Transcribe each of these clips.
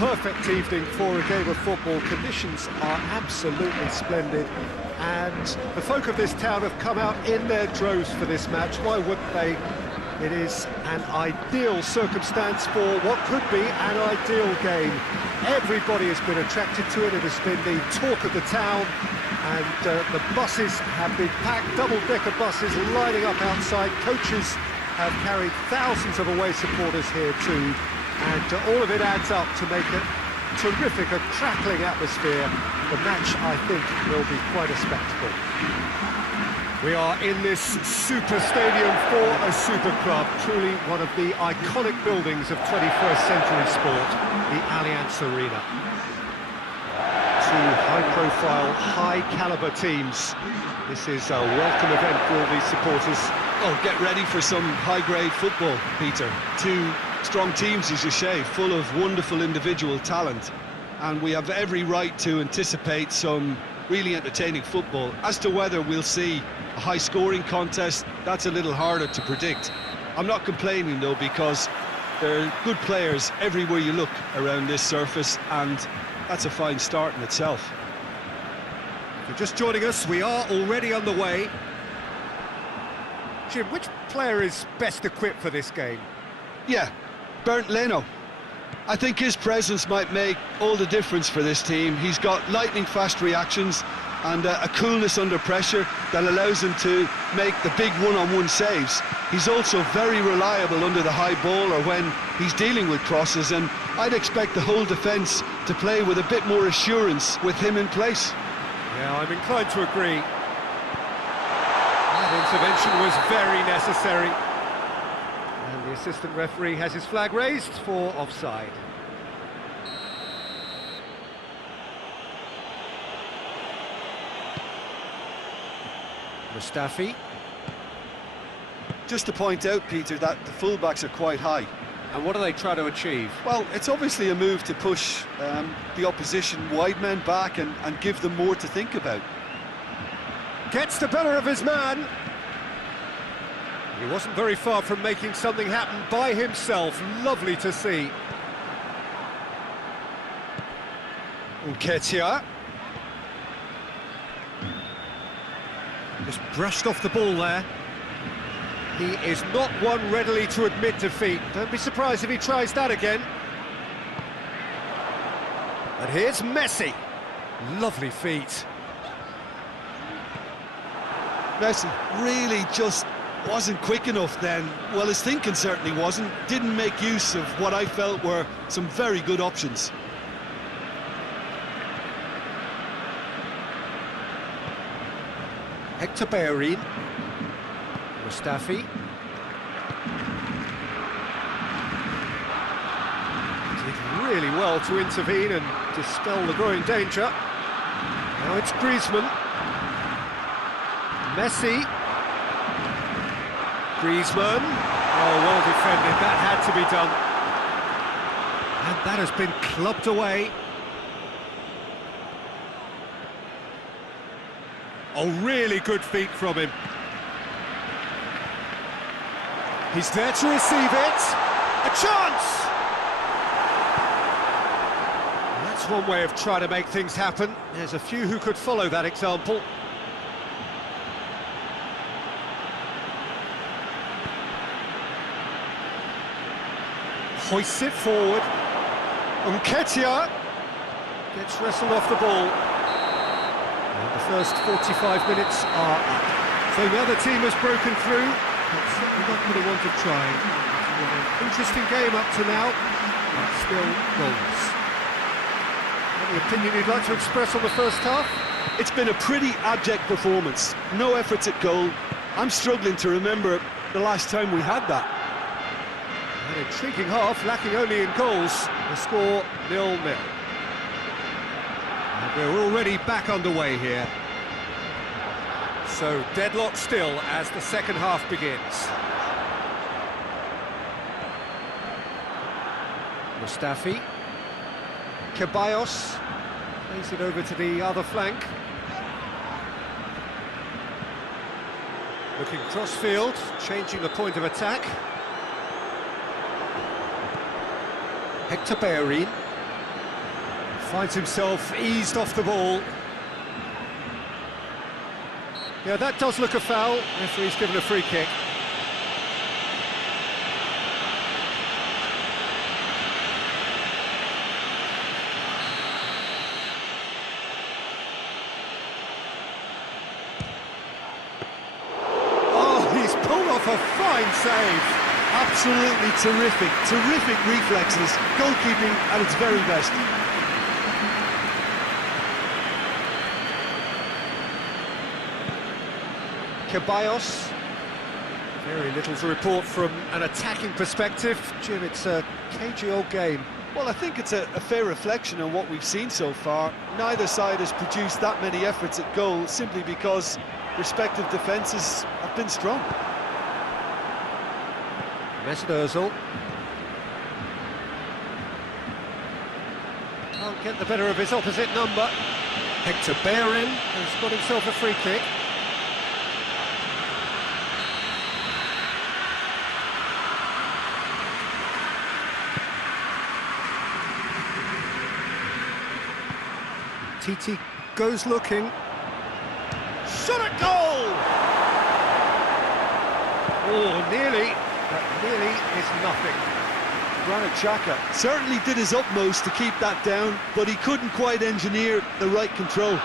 perfect evening for a game of football. Conditions are absolutely splendid, and the folk of this town have come out in their droves for this match. Why wouldn't they? It is an ideal circumstance for what could be an ideal game. Everybody has been attracted to it. It has been the talk of the town, and the buses have been packed, double-decker buses lining up outside. Coaches have carried thousands of away supporters here too, and all of it adds up to make a terrific, a crackling atmosphere. The match, I think, will be quite a spectacle. We are in this super stadium for a super club, truly one of the iconic buildings of 21st century sport, the Allianz Arena. Two high-profile, high-caliber teams. This is a welcome event for all these supporters. Oh, get ready for some high-grade football, Peter. Two strong teams, as you say, full of wonderful individual talent. And we have every right to anticipate some really entertaining football. As to whether we'll see a high-scoring contest, that's a little harder to predict. I'm not complaining, though, because there are good players everywhere you look around this surface, and that's a fine start in itself. If you're just joining us, we are already underway. Jim, which player is best equipped for this game? Yeah, Bernd Leno. I think his presence might make all the difference for this team. He's got lightning-fast reactions and a coolness under pressure that allows him to make the big one-on-one saves. He's also very reliable under the high ball or when he's dealing with crosses, and I'd expect the whole defence to play with a bit more assurance with him in place. Yeah, I'm inclined to agree. That intervention was very necessary. And the assistant referee has his flag raised for offside. Mustafi. Just to point out, Peter, that the fullbacks are quite high. And what do they try to achieve? Well, it's obviously a move to push the opposition wide men back and give them more to think about. Gets the better of his man. He wasn't very far from making something happen by himself. Lovely to see. Nketiah. Just brushed off the ball there. He is not one readily to admit defeat. Don't be surprised if he tries that again. And here's Messi. Lovely feet. Messi really just wasn't quick enough then. Well, his thinking certainly wasn't. Didn't make use of what I felt were some very good options. Hector Bellerin. Mustafi. Did really well to intervene and dispel the growing danger. Now it's Griezmann. Messi. Griezmann. Oh, well defended. That had to be done. And that has been clubbed away. Oh, really good feet from him. He's there to receive it. A chance! That's one way of trying to make things happen. There's a few who could follow that example. Hoists it forward. Nketiah gets wrestled off the ball. And the first 45 minutes are up. So the other team has broken through, but certainly not for the want of trying. It's been an interesting game up to now, but still goals. Any opinion you'd like to express on the first half? It's been a pretty abject performance. No efforts at goal. I'm struggling to remember the last time we had that. An intriguing half, lacking only in goals. The score 0-0. And we're already back underway here. So deadlock still as the second half begins. Mustafi. Ceballos plays it over to the other flank. Looking cross-field, changing the point of attack. Hector Bellerin. Finds himself eased off the ball. Yeah, that does look a foul. Referee's given a free kick. Oh, he's pulled off a fine save. Absolutely terrific reflexes, goalkeeping at its very best. Ceballos. Very little to report from an attacking perspective. Jim, it's a cagey old game. Well, I think it's a fair reflection on what we've seen so far. Neither side has produced that many efforts at goal simply because respective defences have been strong. Mesut Ozil. Can't get the better of his opposite number. Hector Bellerin has got himself a free kick. Titi goes looking. Shot at goal! Oh, nearly. That nearly is nothing. Granit Xhaka certainly did his utmost to keep that down, but he couldn't quite engineer the right control.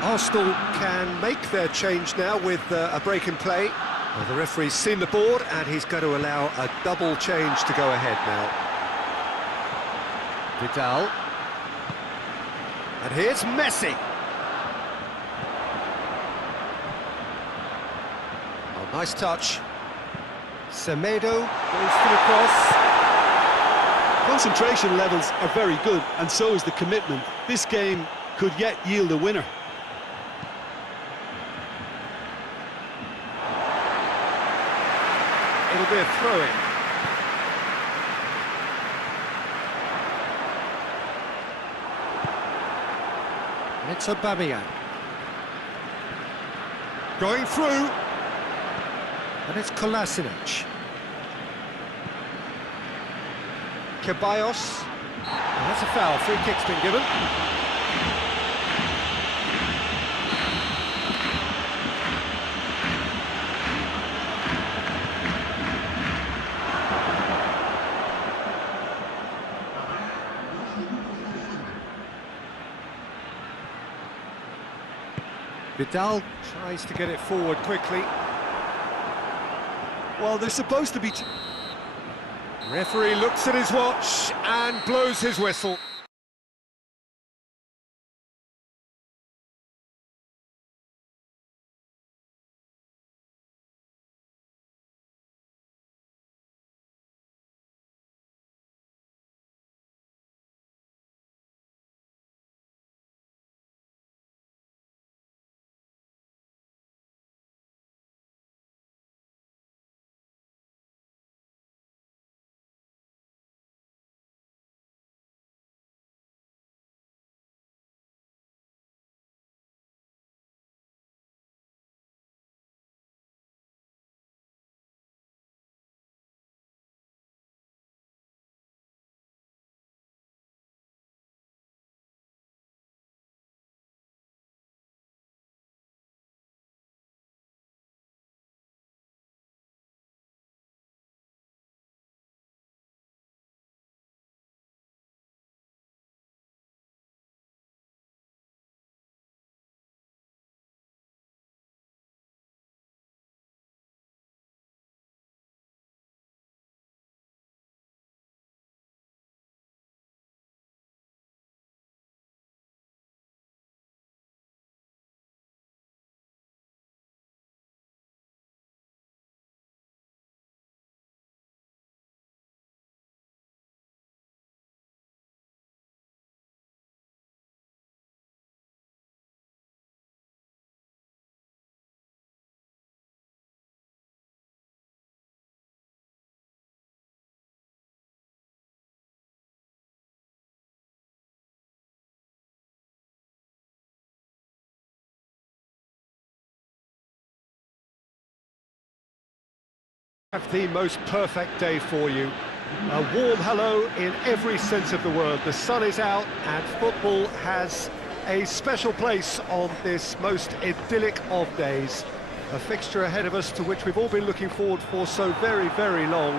Arsenal can make their change now with a break in play. Well, the referee's seen the board and he's going to allow a double change to go ahead now. Vidal. And here's Messi. Oh, nice touch. Semedo goes for the cross. Concentration levels are very good, and so is the commitment. This game could yet yield a winner. It'll be a throw-in. It's Aubameyang. Going through. And it's Kolasinac. Ceballos. And that's a foul. Free kick's been given. Vidal tries to get it forward quickly. Well, they're supposed to be... Referee looks at his watch and blows his whistle. Have the most perfect day for you. A warm hello in every sense of the word. The sun is out and football has a special place on this most idyllic of days. A fixture ahead of us to which we've all been looking forward for so very, very long,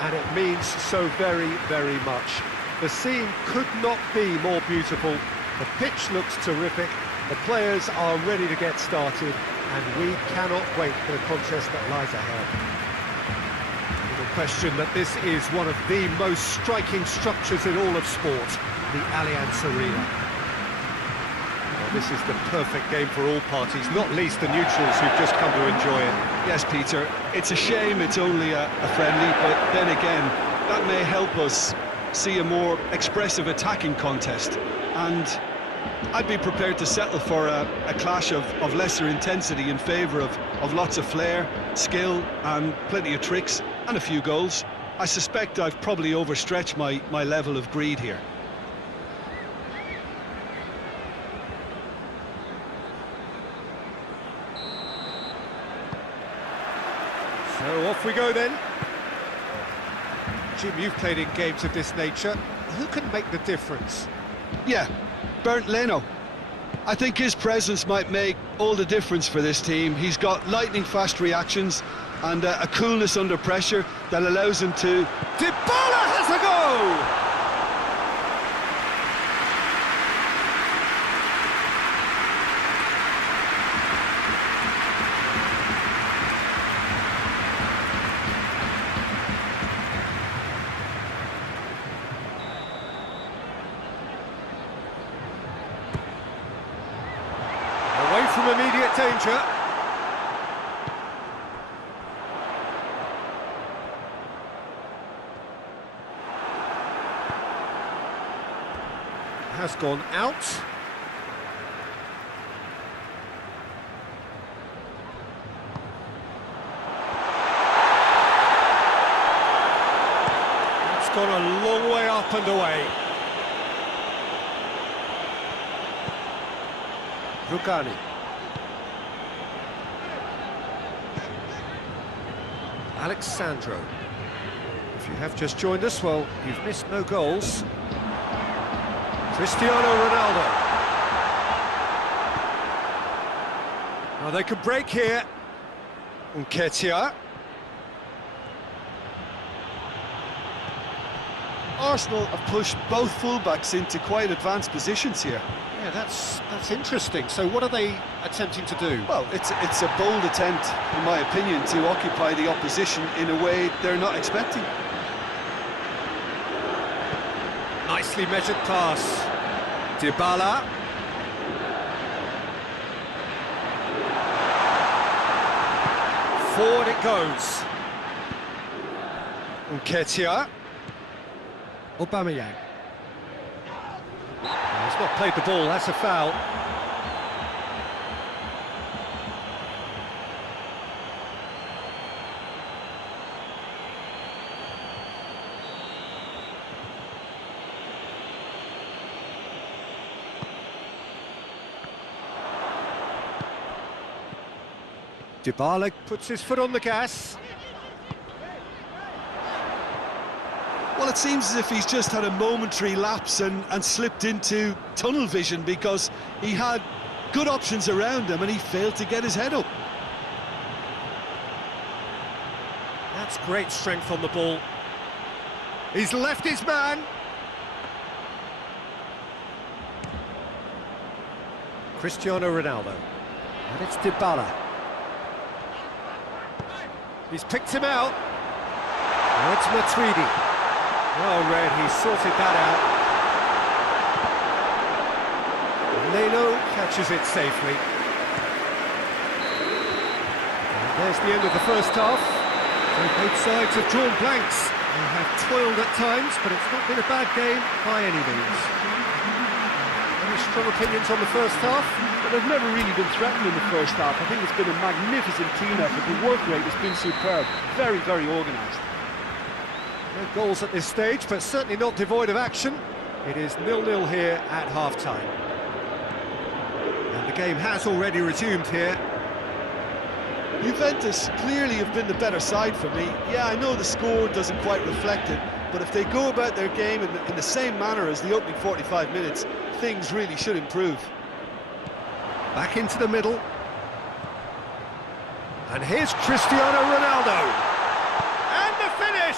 and it means so very, very much. The scene could not be more beautiful. The pitch looks terrific. The players are ready to get started, and we cannot wait for the contest that lies ahead. Question that this is one of the most striking structures in all of sport, the Allianz Arena. Well, this is the perfect game for all parties, not least the neutrals who've just come to enjoy it. Yes, Peter, it's a shame it's only a friendly, but then again, that may help us see a more expressive attacking contest, and I'd be prepared to settle for a clash of lesser intensity in favour of lots of flair, skill and plenty of tricks and a few goals. I suspect I've probably overstretched my level of greed here. So off we go then. Jim, you've played in games of this nature. Who can make the difference? Yeah, Bernd Leno. I think his presence might make all the difference for this team. He's got lightning-fast reactions and a coolness under pressure that allows him to... Dybala has a go! Away from immediate danger. Has gone out. It's gone a long way up and away. Rugani. Alexandro. If you have just joined us, well, you've missed no goals. Cristiano Ronaldo. Now they could break here. Nketiah. Arsenal have pushed both fullbacks into quite advanced positions here. Yeah, that's interesting. So what are they attempting to do? Well, it's a bold attempt, in my opinion, to occupy the opposition in a way they're not expecting. Nicely measured pass. Dybala. Forward it goes. Nketiah. Aubameyang. He's not played the ball, that's a foul. Dybala puts his foot on the gas. Well, it seems as if he's just had a momentary lapse and slipped into tunnel vision, because he had good options around him and he failed to get his head up. That's great strength on the ball. He's left his man. Cristiano Ronaldo. And it's Dybala. He's picked him out. Now it's Matuidi. Oh, Red, he sorted that out. Leno catches it safely. And there's the end of the first half. So both sides have drawn blanks. They have toiled at times, but it's not been a bad game by any means. Any strong opinions on the first half? Well, they've never really been threatened in the first half. I think it's been a magnificent team effort. The work rate has been superb. Very, very organised. No goals at this stage, but certainly not devoid of action. It is 0-0 here at half-time. And the game has already resumed here. Juventus clearly have been the better side for me. Yeah, I know the score doesn't quite reflect it, but if they go about their game in the same manner as the opening 45 minutes, things really should improve. Back into the middle. And here's Cristiano Ronaldo. And the finish!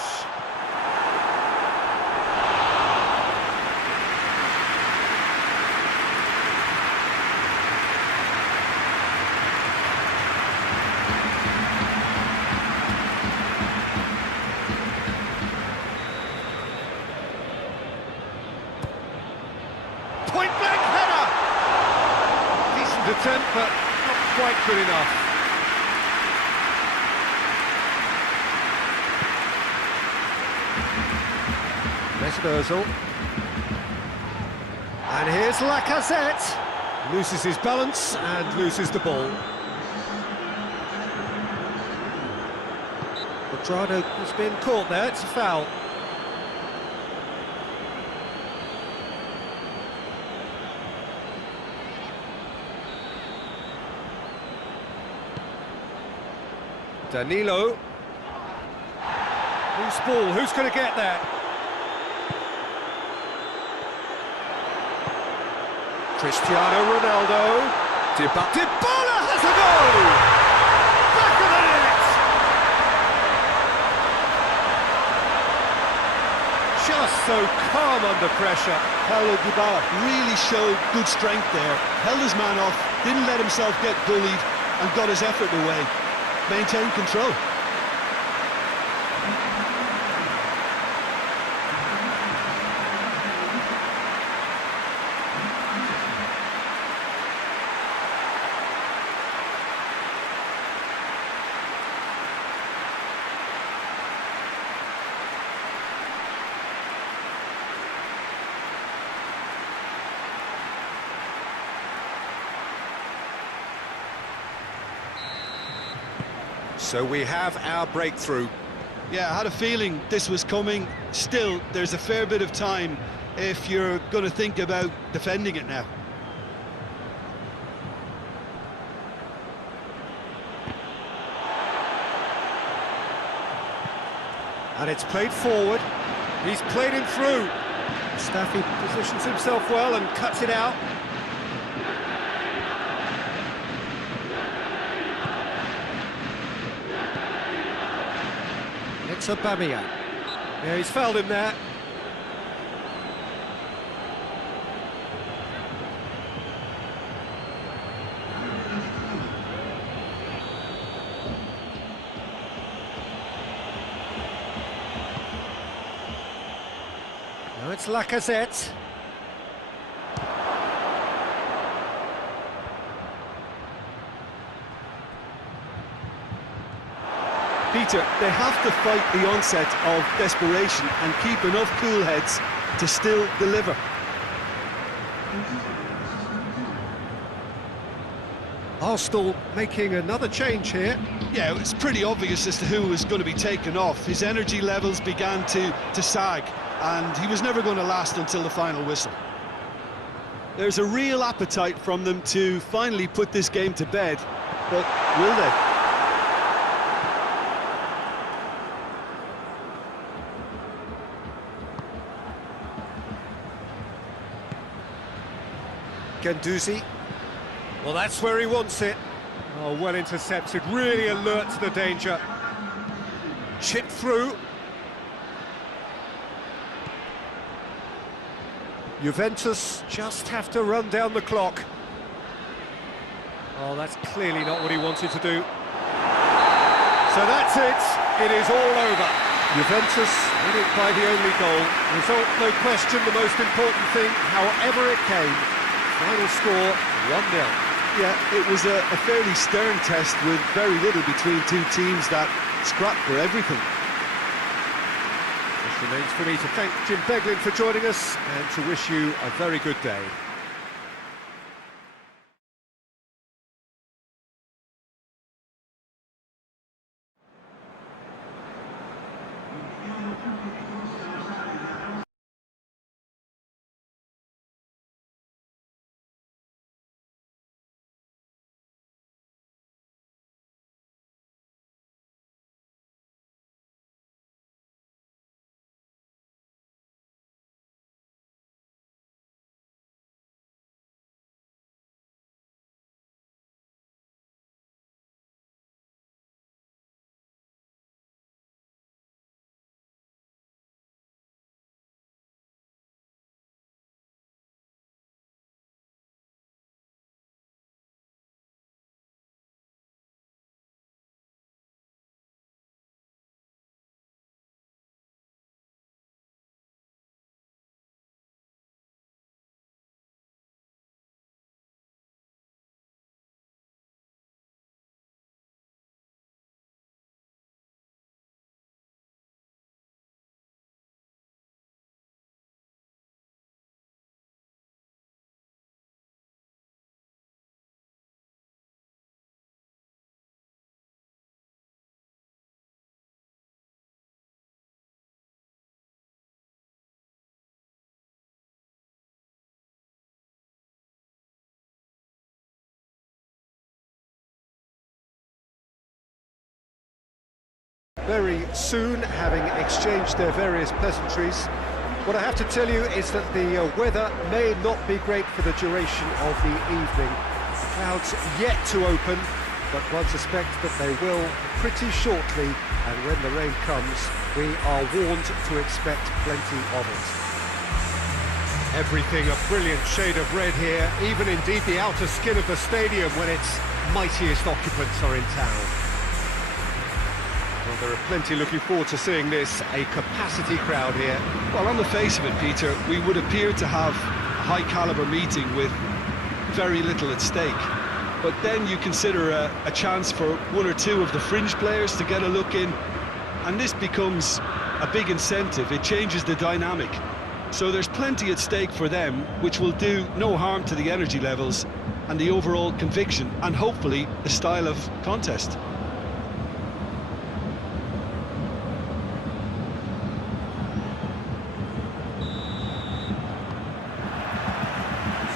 Point-blank header! Decent attempt, but not quite good enough. Mesut Ozil. And here's Lacazette. Loses his balance and loses the ball. Cuadrado has been caught there, it's a foul. Danilo. Loose ball, who's going to get there? Cristiano Ronaldo. Dybala has a goal! Back of the net! Just so calm under pressure. Paulo Dybala really showed good strength there, held his man off, didn't let himself get bullied, and got his effort away. Maintained control. So we have our breakthrough. Yeah, I had a feeling this was coming. Still, there's a fair bit of time if you're going to think about defending it now. And it's played forward. He's played him through. Staffy positions himself well and cuts it out. It's Aubameyang. Yeah, he's fouled him there. Now it's Lacazette. Peter, they have to fight the onset of desperation and keep enough cool heads to still deliver. Arsenal making another change here. Yeah, it was pretty obvious as to who was going to be taken off. His energy levels began to sag, and he was never going to last until the final whistle. There's a real appetite from them to finally put this game to bed, but will they? Guendouzi. Well, that's where he wants it. Oh, well intercepted, really alert to the danger. Chip through. Juventus just have to run down the clock. Oh, that's clearly not what he wanted to do. So that's it. It is all over. Juventus win it by the only goal. Result, no question, the most important thing, however it came. Final score, 1-0. Yeah, it was a fairly stern test with very little between two teams that scrapped for everything. Just remains for me to thank Jim Beglin for joining us and to wish you a very good day. very soon, having exchanged their various pleasantries. What I have to tell you is that the weather may not be great for the duration of the evening. Clouds yet to open, but one suspects that they will pretty shortly, and when the rain comes, we are warned to expect plenty of it. Everything a brilliant shade of red here, even indeed the outer skin of the stadium when its mightiest occupants are in town. Well, there are plenty looking forward to seeing this, a capacity crowd here. Well, on the face of it, Peter, we would appear to have a high-caliber meeting with very little at stake. But then you consider a chance for one or two of the fringe players to get a look in, and this becomes a big incentive. It changes the dynamic. So there's plenty at stake for them, which will do no harm to the energy levels and the overall conviction, and hopefully the style of contest.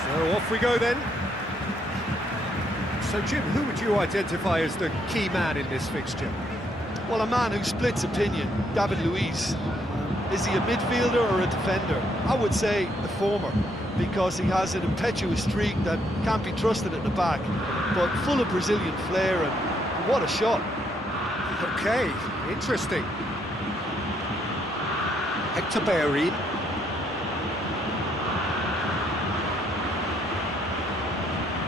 So off we go then. So Jim, who would you identify as the key man in this fixture? Well, a man who splits opinion, David Luiz. Is he a midfielder or a defender? I would say the former, because he has an impetuous streak that can't be trusted at the back, but full of Brazilian flair, and what a shot. Okay, interesting. Hector Bellerin.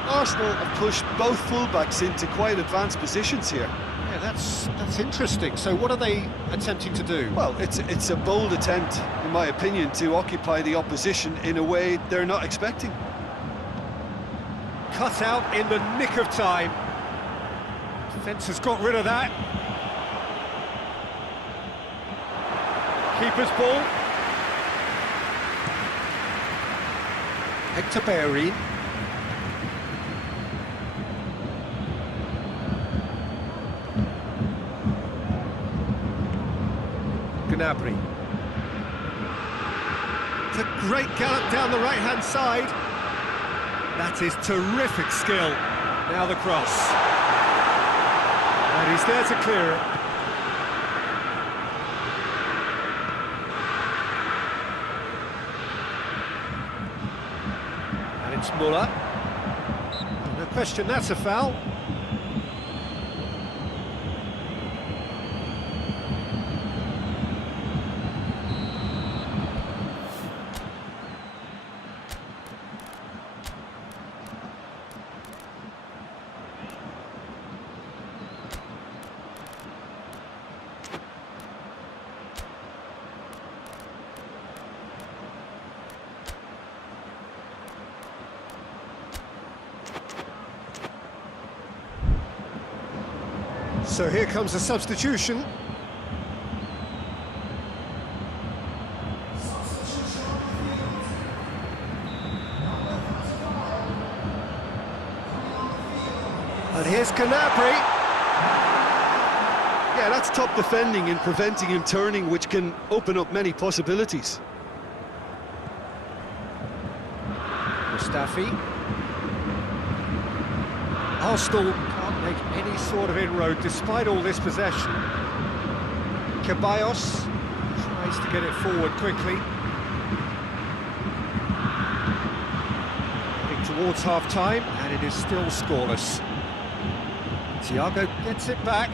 Arsenal have pushed both fullbacks into quite advanced positions here. Yeah, that's interesting. So what are they attempting to do? Well, it's a bold attempt, in my opinion, to occupy the opposition in a way they're not expecting. Cut out in the nick of time. Defence has got rid of that. Keeper's ball. Hector Bellerin. Gnabry. It's a great gallop down the right-hand side. That is terrific skill. Now the cross. And he's there to clear it. And it's Muller. No question, that's a foul. So here comes a substitution. And here's Gnabry. Yeah, that's top defending and preventing him turning, which can open up many possibilities. Mustafi. Arsenal can't make any sort of inroad despite all this possession. Ceballos tries to get it forward quickly. Heading towards half-time, and it is still scoreless. Thiago gets it back.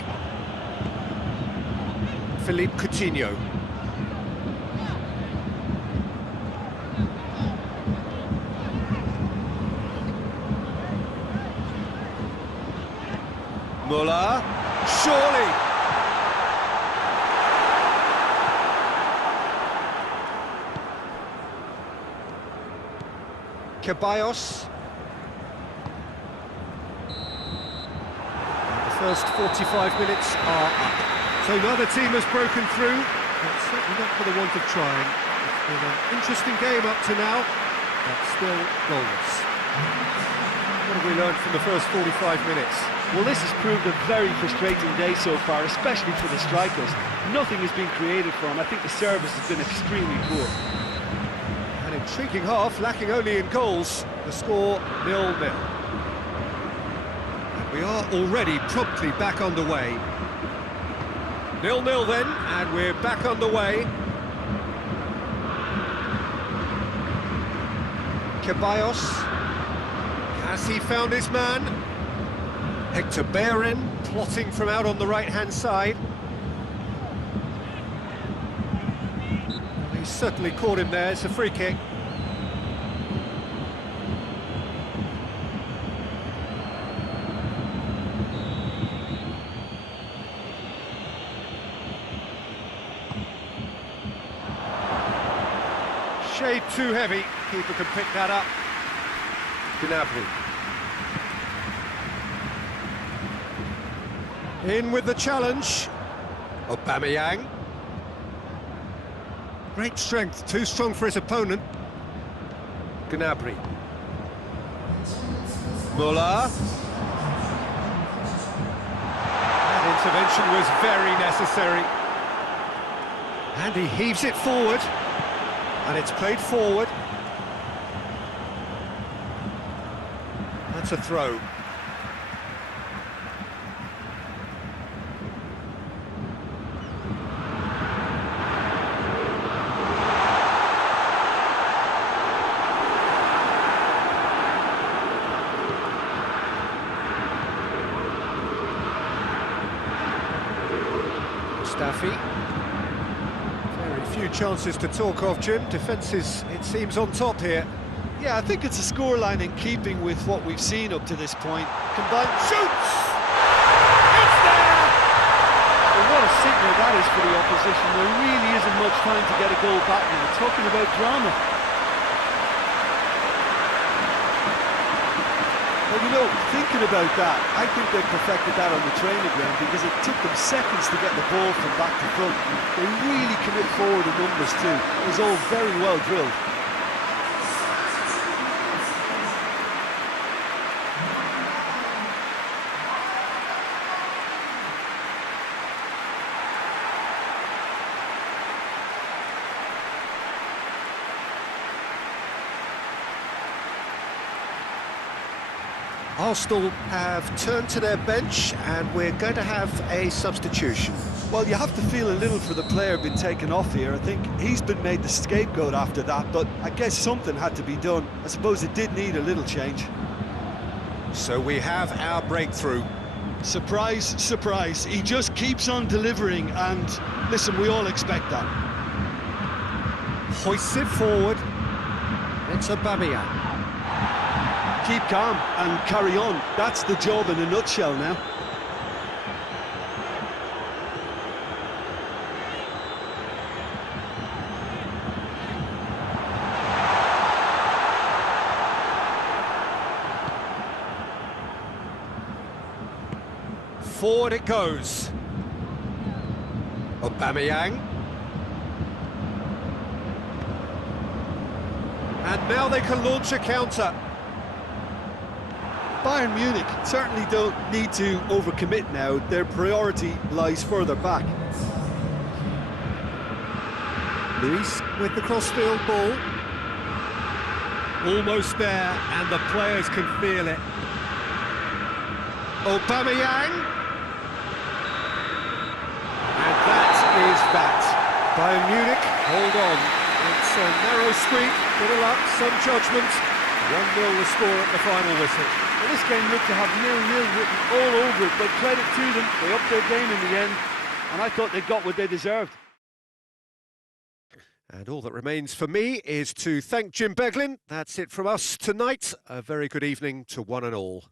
Philippe Coutinho. Muller, surely! Ceballos. The first 45 minutes are up. So neither team has broken through, but certainly not for the want of trying. It's been an interesting game up to now, but still goalless. What have we learned from the first 45 minutes? Well, this has proved a very frustrating day so far, especially for the strikers. Nothing has been created for them. I think the service has been extremely poor. An intriguing half, lacking only in goals. The score 0-0. And we are already promptly back underway. 0-0 then, and we're back on the way. Ceballos. Has he found his man? Hector Bellerin plotting from out on the right-hand side. He's certainly caught him there. It's a free kick. Shade too heavy. Keeper can pick that up. Gnabry. In with the challenge. Aubameyang. Great strength, too strong for his opponent. Gnabry. Muller. That intervention was very necessary. And he heaves it forward. And it's played forward. That's a throw. Mustafi. Very few chances to talk of, Jim. Defence is, it seems, on top here. Yeah, I think it's a scoreline in keeping with what we've seen up to this point. Combined shoots! It's there! Well, what a signal that is for the opposition. There really isn't much time to get a goal back now. Talking about drama. Well, you know, thinking about that, I think they perfected that on the training ground because it took them seconds to get the ball from back to front. They really commit forward in numbers too. It was all very well drilled. Arsenal have turned to their bench and we're going to have a substitution. Well, you have to feel a little for the player being taken off here. I think he's been made the scapegoat after that, but I guess something had to be done. I suppose it did need a little change. So we have our breakthrough. Surprise, surprise. He just keeps on delivering and, listen, we all expect that. Hoists it forward. It's Aubameyang. Keep calm and carry on. That's the job in a nutshell now. Forward it goes. Aubameyang. And now they can launch a counter. Bayern Munich certainly don't need to overcommit now. Their priority lies further back. Luis with the crossfield ball. Almost there, and the players can feel it. Aubameyang. And that is that. Bayern Munich, hold on. It's a narrow squeak, bit of luck, some judgment. 1-0 the score at the final whistle. Well, this game looked to have 0-0 written all over it, but credit to them, they upped their game in the end, and I thought they got what they deserved. And all that remains for me is to thank Jim Beglin. That's it from us tonight. A very good evening to one and all.